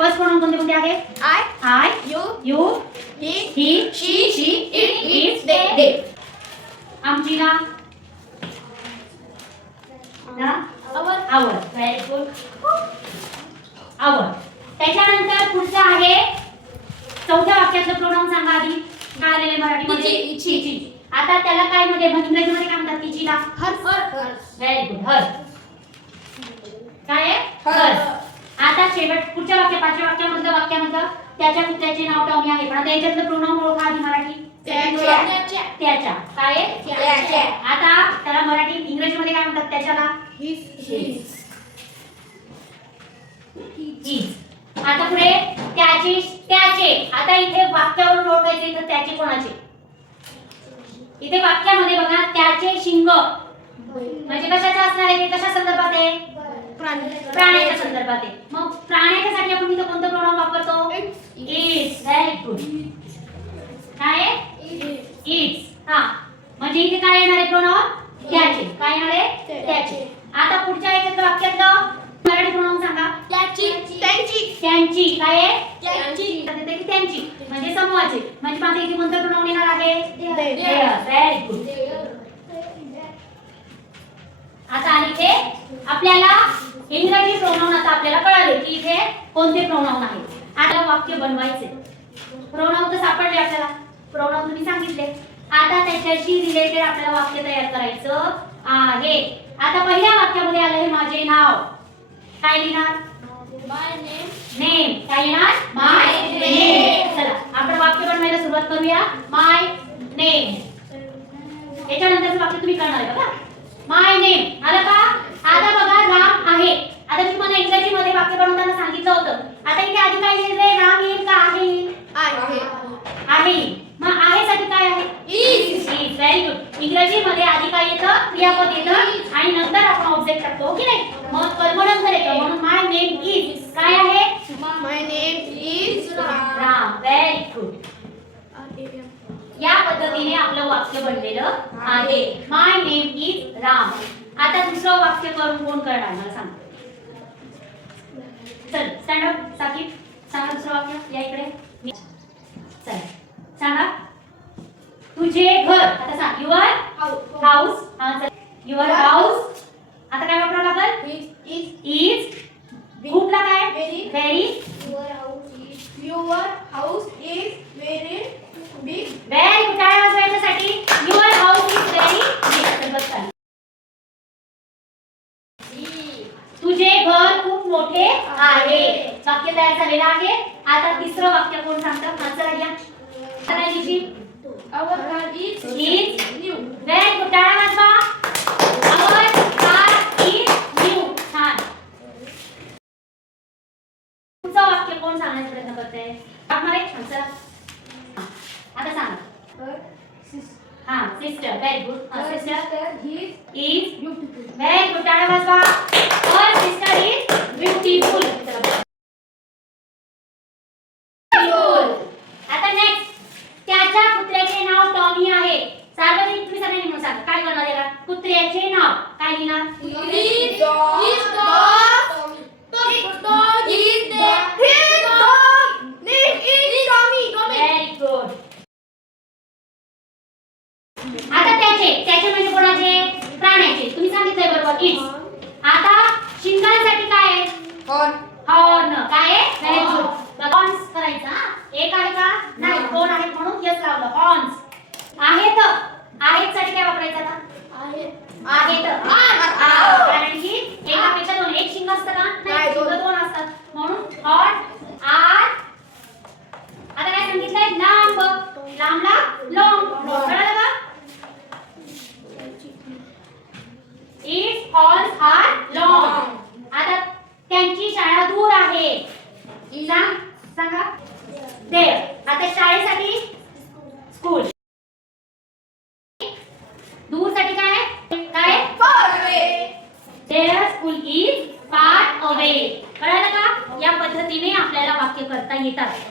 First pronoun कोणते कोणते आहे? I, you, he, she, it, its, they. आमचीला our. Very good. our. त्याच्यानंतर पुढचं आहे चौथ्या वाक्यातलं प्रोनाउन सांगा आधी. काय आलेले मराठीमध्ये? तिची. आता त्याला काय मध्ये इंग्रजीमध्ये काय म्हणतात तिचीला? हर. Very good. हर. काय आहे? हर. आता शेवट पुढच्या वाक्य पाचव्या वाक्यामधलं त्याच्या कुत्र्याचे नाव टॉमी आहे. पण आता याच्यातलं प्रोनाउन ओळखा आधी मराठी. त्याच्या. काय आहे? त्याच्या. आता त्याला मराठी इंग्रजीमध्ये काय म्हणतात त्याच्याला? his. आता पुढे त्याचे. आता इथे वाक्यावरून ओळखायचे इथे त्याचे कोणाचे? इथे वाक्यामध्ये बघा त्याचे शिंग म्हणजे कशाचं असणार आहे? ते कशा संदर्भात आहे? प्राण्याच्या संदर्भात आहे. मग प्राण्याच्यासाठी आपण इथे कोणतं प्रोनाउन वापरतो? इट्स. Very good. काय आहे? इट्स. हा म्हणजे इथे काय येणार आहे प्रोनाउन? त्याचे. काय येणार आहे? त्याचे. आता पुढच्या याच्यातलं वाक्यातलं मराठी प्रोनाउन सांगा. त्यांची. काय आहे? त्यांची म्हणजे समूहाचे. म्हणजे माझे इथे कोणतं प्रोनाउन येणार आहे? Very good. आता इथे आपल्याला इंग्रजी प्रोनाउन आता आपल्याला कळाले की इथे कोणते प्रोनाउन आहेत. आता वाक्य बनवायचे. प्रोनाउन तर सापडले आपल्याला. प्रोनाउन तुम्ही सांगितले. आता त्याच्याशी रिलेटेड आपल्याला वाक्य तयार करायचं आहे. आता पहिल्या वाक्यामध्ये आलं हे माझे नाव. काय लिहिणार? माय नेम. काय लिहिणार? माय नेम. चला आपण वाक्य बनवायला सुरुवात करूया. माय नेम. याच्यानंतरचं वाक्य तुम्ही करणार आहे बघा. माय नेम आलं का? आता बघा राम आहे. आता मी तुम्हाला इंग्रजीमध्ये वाक्य बनवताना सांगितलं होतं. आता इथे आधी काय लिहिलंय? राम येईल का आहे येईल? आहे. मग आहे साठी काय आहे? इज. Very good. इंग्रजीमध्ये आधी काय येतं? क्रियापद येतं आणि नंतर आपण ऑब्जेक्ट टाकतो की नाही? मग कर्मणंतर येतं. म्हणून माय नेम इज काय आहे? My name is Ram. Very good. या पद्धतीने आपलं वाक्य बनलेलं आहे. My name is Ram. आता दुसरं वाक्य करून कोण करणार मला सांग. चल स्टँड अप साकिब. सांगा दुसरं वाक्य. या इकडे. चल सांगा. तुझे घर. आता सांग. Your house. Your house. आता काय वापरावं लागेल? इज. खूपला काय? Very. Your house is very big. Very good. टाळ्या वाजवायच्यासाठी. Your house is very big. बस झालं. तुझे घर खूप मोठे आहे. वाक्य तयार झालेलं आहे. आता तिसरं वाक्य कोण सांगतं? आन्सर घ्या. काय लिहिशील? Our car is new. Very good. टाळ्या वाजवा. Our car is new. छान. पुढचं वाक्य कोण सांगण्याचा प्रयत्न करते? आपणाला एक आन्सर. आता सांगा. हां sister. Very good. Sister is Beautiful. Very good. टाळ्या वाजवा. Her sister is beautiful. आता नेक्स्ट. त्याच्या कुत्र्याचे नाव टॉमी आहे. सार्वजनिक तुम्ही सगळ्यांनी म्हणून सांगा. काय करणार याला? कुत्र्याचे नाव काय लिहिणार? His dog is Tommy. Name is Tommy. Very good. आता त्याचे म्हणजे कोणाचे? प्राण्याचे. तुम्ही सांगितलंय बरोबर. इट्स. आता शिंगांसाठी काय आहे? हॉर्न. काय आहे? Very good. हॉर्न्स करायचा. एक आहे का? नाही. दोन आहेत म्हणून यस लावलं. हॉर्न्स. आहेत साठी काय वापरायचं आता? आहेत. कारण की एकापेक्षा दोन. एक शिंग असतं का? नाही. शिंग दोन असतात. म्हणून हॉर्न. आता काय सांगितलंय? लांब. लांबला लॉंग. कळलं का? Its horns are long. आता त्यांची शाळा दूर आहे. सांगा. There. आता शाळेसाठी स्कूल. दूर साठी काय? Far away. Their school is far away. कळलं का? या पद्धतीने आपल्याला वाक्य करता येतात.